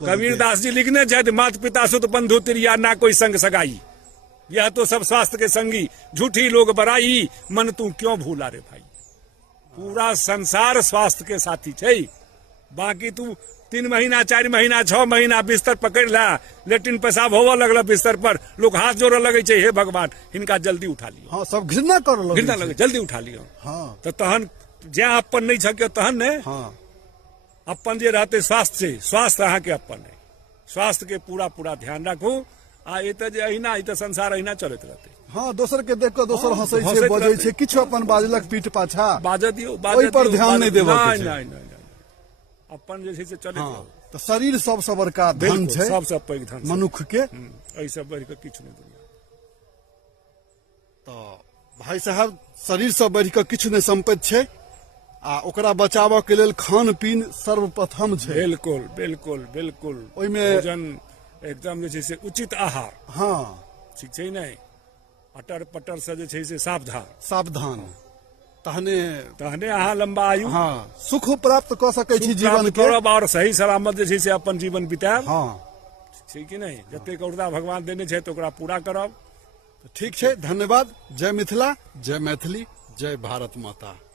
कबीरदास जी लिखने छथि, मात पिता सुत बंधु तिरिया ना कोई संग सगाई, यह तो सब स्वास्थ्य के संगी, झूठी लोग बराई, मन तू क्यों भूला रे भाई। पूरा संसार स्वास्थ्य के साथी छै, बाकी तू 3 महीना 4 महीना 6 महीना बिस्तर पकड़ ला, लेटिन पेशाब होवे लगल बिस्तर पर, लोग हाथ जोड़े लगे छै, हे भगवान हिनका जल्दी उठा लियो। हाँ, सब घृणा कर घृणा लगे, जल्दी उठा लियो। हाँ, तो तहन जे अपन नहीं छके तहन ने, हाँ, अपन जे रहते स्वास्थ्य से, स्वास्थ्य अहाँ के अपन है, स्वास्थ्य के पूरा पूरा ध्यान राखू। आ ये तो जे अहिना ई तो संसार अहिना चलत रहते। हाँ, दोसर के देख के दोसर हाँ, हंसै छै, हंसैत बजै रहतै। छै, किछु अपन बाजलक पीठ पाछा, बाजऽ दियौ, ओहि पर ध्यान नहीं देबऽ के छै। नहीं, अपन जे छै से चलत हाँ, रहू। तो शरीर सबसे बड़का धन बिल्कुल, छै सबसे पैघ धन छै। मनुष्य के। एहि सब बढ़ि के किछु नहीं दुनिया। तो भाई साहब, शरीर से बढ़ के किछु नहीं संपत्ति छै, आ ओकरा बचाव के लेल खान पीन सर्वप्रथम छै। बिल्कुल बिल्कुल बिल्कुल, ओहिमे भोजन एकदम जे छै से उचित आहार, हाँ, ठीक छै नहीं, अटर पटर से जे छै से सावधान, सावधान, तहने तहने अहाँ लंबा आयु, हाँ, सुख प्राप्त क सकै छी सुख जीवन प्राप्त के। करब और सही सलामत जे छै से अपन जीवन बिताएब, हाँ, छै कि नहीं। जतेक औरदा भगवान देने छै तो ओकरा पूरा करब। ठीक छै, धन्यवाद। जय मिथिला, जय मैथिली, जय भारत माता।